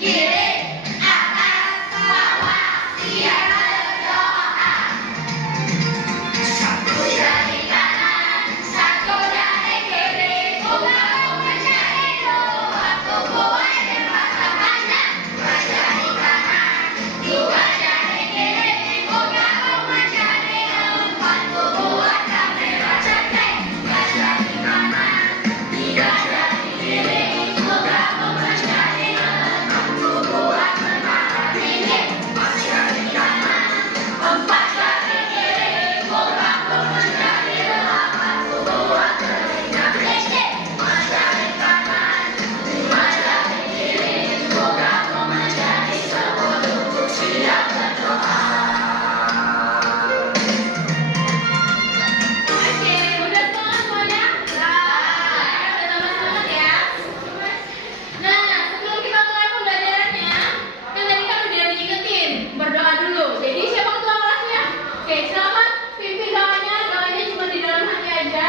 kiri, atas, bawah, siap berdoa. Satu jari kanan, satu jari kiri, buka mencari doa. Buat yang mata panjang, dua jari kanan, dua jari kiri, buka mencari empat. Buat kamera cetek, dua jari kanan, tiga jari kiri, buka mencari empat. Buat menara tinggi, empat jari kanan, empat jari kiri, buka mencari delapan. Buat telinga listrik, lima jari kanan, lima jari kiri, buka mencari 10. Siap berdoa. Oke, udah semuanya? Udah tambah semangat ya. Nah, sebelum kita mulai pembelajarannya, kan tadi kan udah diingetin berdoa dulu. Jadi siapa ketua kelasnya? Oke, silakan pimpin doanya. Doanya cuma di dalam hati aja.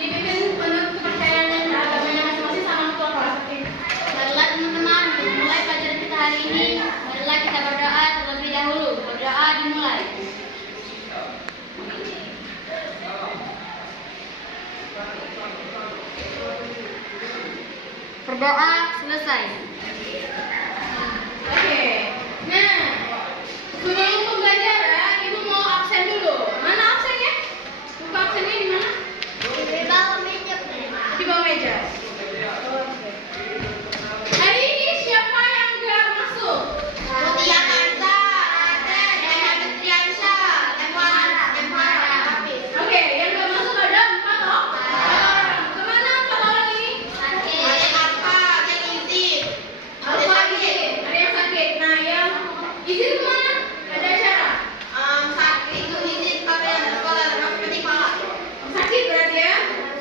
Dipimpin menurut kepercayaan dan agamanya masing-masing sama ketua kelas. Oke. Baiklah teman-teman, untuk mulai pelajaran kita hari ini, marilah kita berdoa terlebih dahulu. Berdoa dimulai. Berdoa selesai. Oke. Nah, sebelum pembelajaran, Ibu mau absen dulu. Mana absennya? Buka absennya di mana? Di bawah meja. Di bawah meja. Hari ini siapa yang nggak masuk? Mutia Kansa, Raden, Eka Fitriansyah, Temara. Oke, yang nggak masuk ada 4 orang. Kemana 4 orang ini? Ada sakit. Ada yang sakit. Nah, yang izin kemana? Ada acara. Sakit berarti ya?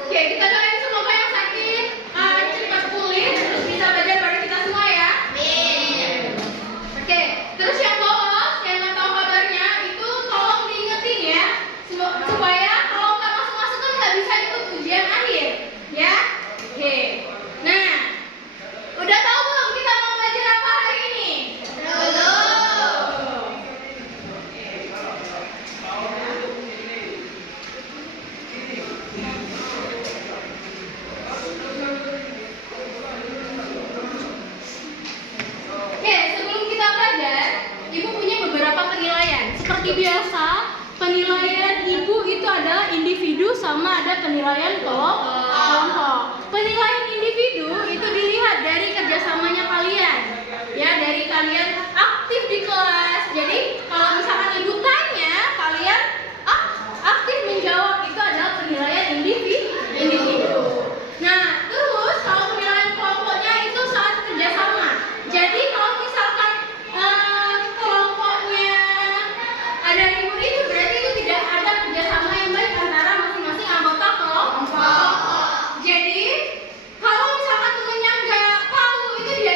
Oke, kita doain semoga yang sakit cepat pulih terus bisa belajar bareng kita semua ya. Oke, terus yang lolos, yang nggak tahu kabarnya itu tolong diingetin ya, supaya kalau nggak masuk-masuk kan nggak bisa ikut ujian akhir, ya. Oke, nah, udah tahu belum kita mau belajar apa hari ini? Oke, sebelum kita belajar, Ibu punya beberapa penilaian. Seperti biasa, penilaian Ibu itu ada individu sama ada penilaian kelompok. Penilaian individu itu dilihat dari kerjasamanya kalian, ya, dari kalian aktif di kelas. Jadi kalau misalkan Ibu tanya, kalian aktif menjawab, itu adalah penilaian individu. Nah, terus kalau penilaian kelompoknya itu saat kerjasama. Jadi kalau misalkan kelompoknya ada ribut itu berarti itu tidak ada kerjasama yang baik antara masing-masing anggota kelompok. Jadi kalau misalkan temennya nggak tahu itu dia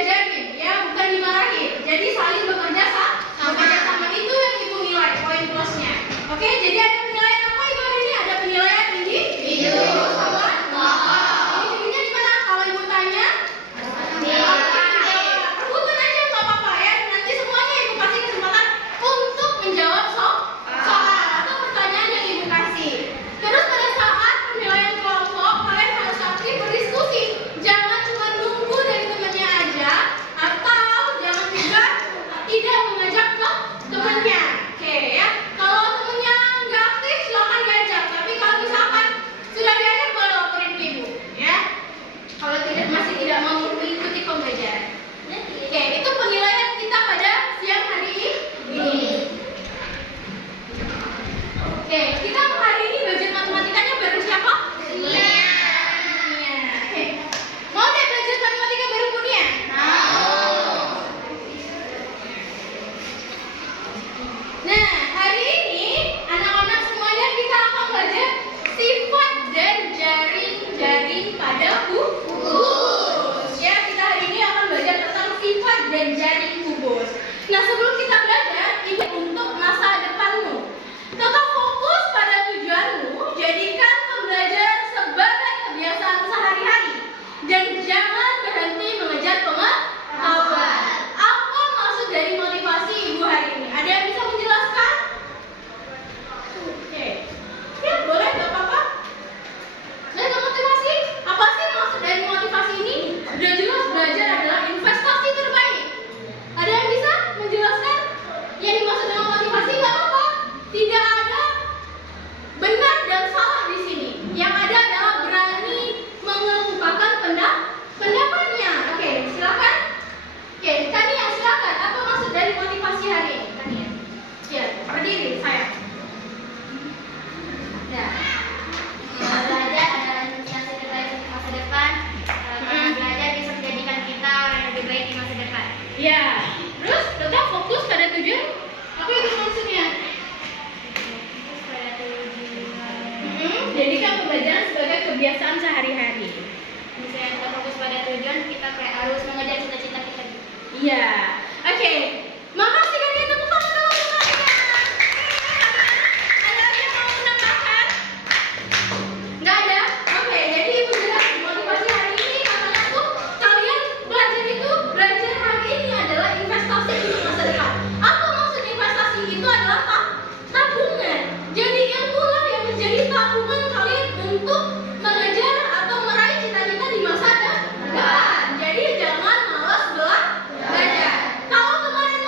Terus tetap fokus pada tujuan. Apa itu maksudnya? Jadikan pembelajaran sebagai kebiasaan sehari-hari. Misalnya kita fokus pada tujuan, kita kayak harus mengejar cita-cita kita. Iya. Oke. Makasih kalian, tepuk tangan dulu semuanya. Ada yang mau menambahkan? Nggak ada? Oke, jadi ibu jelas motivasi hari ini katanya tuh kalian belajar hari ini adalah investasi untuk masa depan. Apa maksud investasi? Itu adalah tabungan. Jadi ilmulah yang menjadi tabungan kalian untuk mengejar atau meraih cita-cita di masa depan. Jadi jangan malas belajar. Kalau kemarin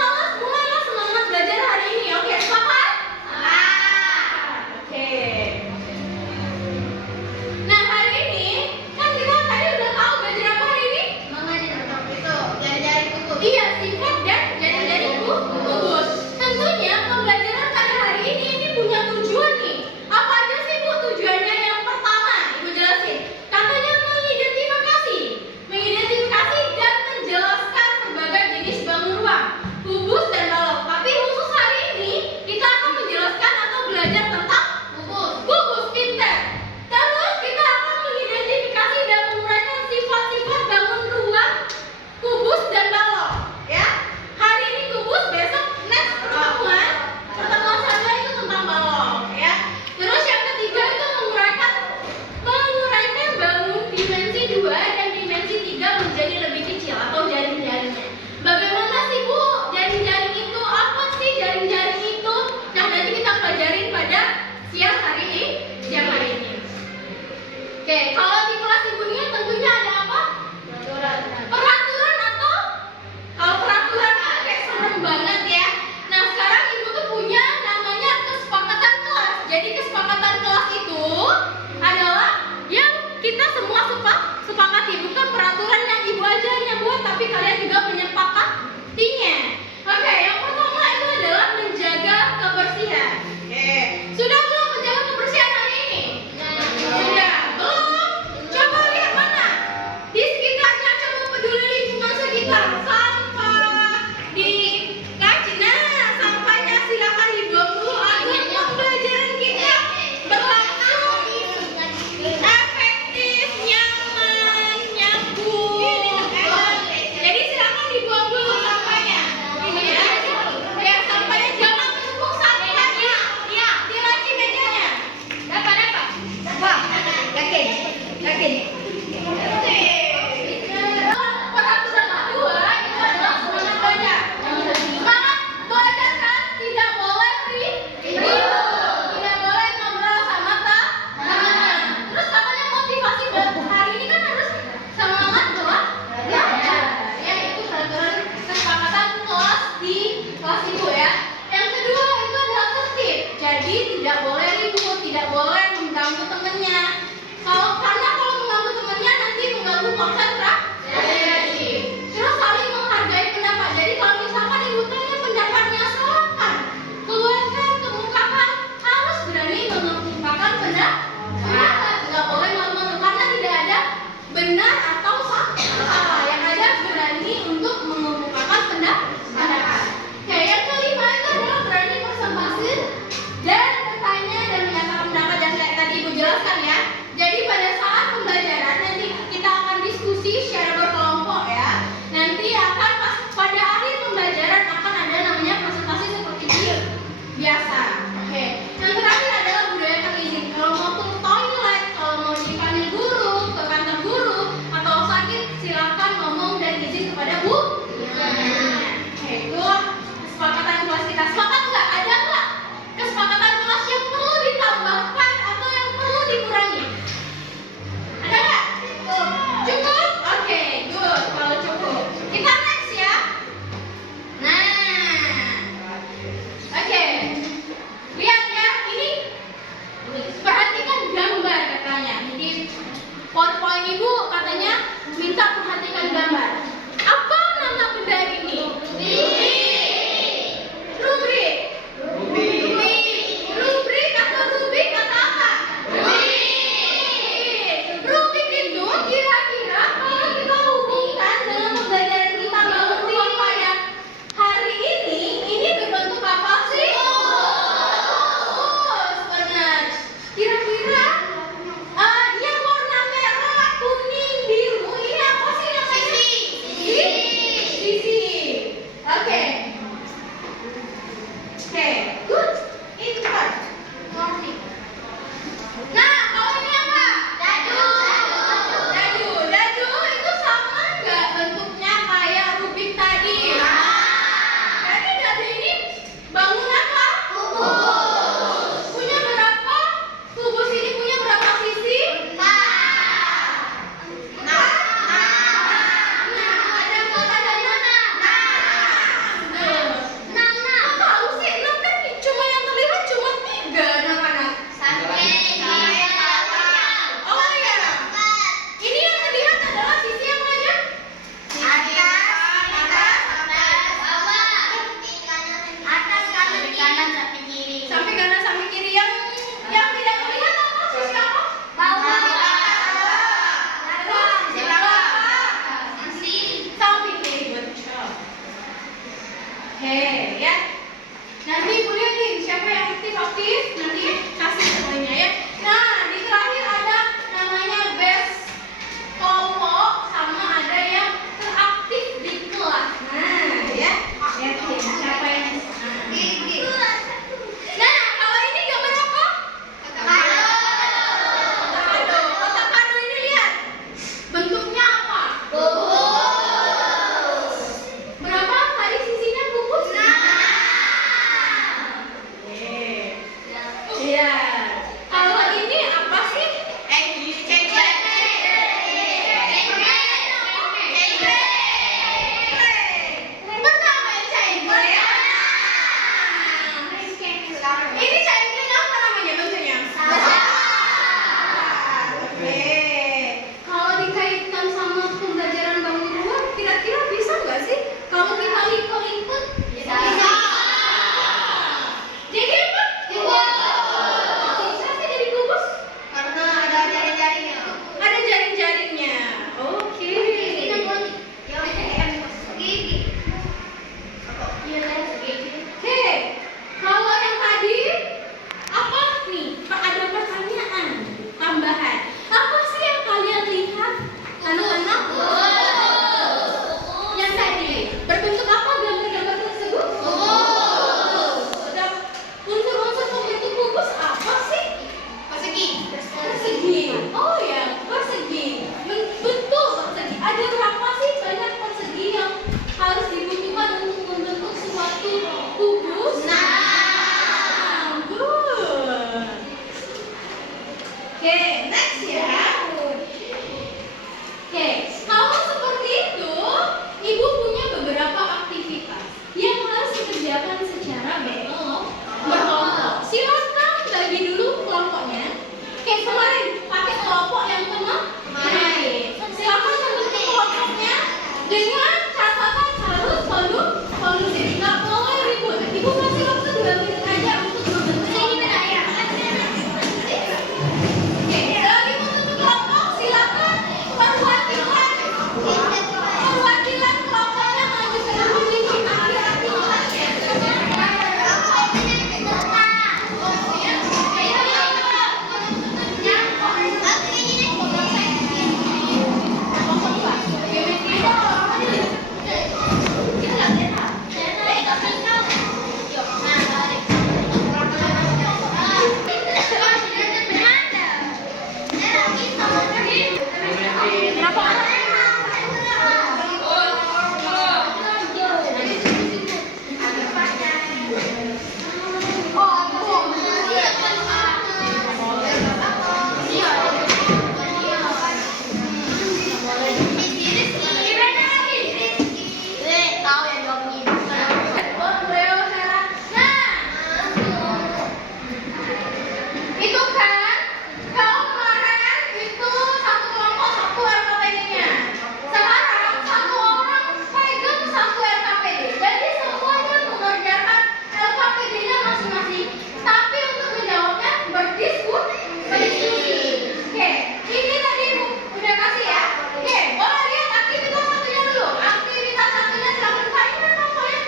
Oke, ya. Nanti Ibu lihat nih siapa yang aktif-aktif, nanti kasih semuanya ya. Nah, di terakhir ada namanya best kelompok sama ada yang teraktif di kelas. Nah, ya. Lihat nih siapa yang Nah, kalau ini gambar apa? Kado. Kotak kado ini lihat. Bentuknya apa? Berapa tadi sisinya bungkus? Iya. Kalau ini apa sih? Benar, main cengkeh ya. Ini cengkeh apa namanya bentuknya? Oke. Kalau dikaitkan sama pembelajaran bangun ruang, kira-kira bisa nggak sih? Kalau kita lingkut-lingkut, bisa. Jadi apa? Bisa sih jadi kubus? Ada jaring-jaringnya. Oke. Oke. Kalau yang tadi apa nih? Ada pertanyaan tambahan. Apa sih yang kalian lihat, anak-anak? Yang tadi berbentuk apa gambar-gambar tersebut? Ada unsur-unsur pembentuk kubus apa sih? Persegi. Oh ya, persegi. Betul persegi. Ada berapa sih banyak persegi yang harus dibutuhkan untuk membentuk suatu kubus? Good. Oke, next ya. Oke, kalau seperti itu, Ibu punya beberapa aktivitas yang harus dikerjakan secara berkelompok. Silakan bagi dulu kelompoknya. Oke, kemarin pakai kelompok yang kemarin. Silakan bentuk kelompoknya dengan catatan harus kondusif. Nggak boleh ribut. Ibu kasih waktu 2 menit aja untuk membentuk kelompok. Oke, lagi membentuk kelompok, silakan perwakilan kelompoknya maju ke depan ini. Berapa orang? Itu kan kalau kemarin itu satu kelompok satu RKPD-nya. Sekarang satu orang pegang satu RKPD. Jadi semuanya mengerjakan RKPD-nya masing-masing. Tapi untuk menjawabnya berdiskusi. Oke, ini tadi Ibu udah kasih ya. Oke, boleh lihat aktivitas satunya dulu. Aktivitas satunya silakan buka ini kelompoknya.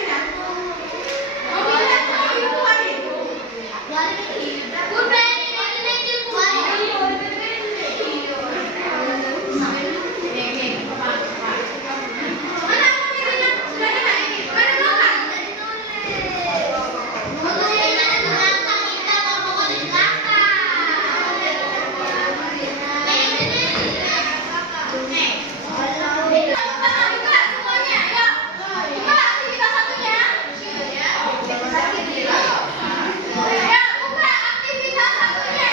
Pindah. Mau pindah ke Ibu lagi. Mana aktivitasnya? Sudah ada? Mana belakang? Buka semuanya, ya. Buka aktivitas satunya. Ya, buka aktivitas satunya.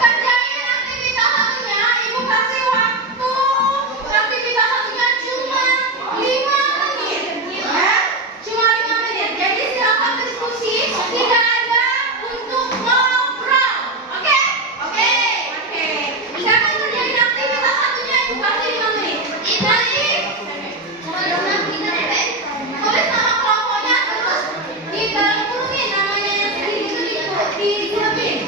Kerjain aktivitas satunya. Ibu kasih waktu. Aktivitas satunya cuma 5 menit. Ya, cuma 5 menit. Jadi silakan diskusi. Tidak ada untuk ngobrol. Oke? Oke. Silakan kerjain aktivitas satunya. Ibu kasih 5 menit. Nanti tulis nama kelompoknya terus di dalam kurungin namanya yang sedikit itu dikurungin.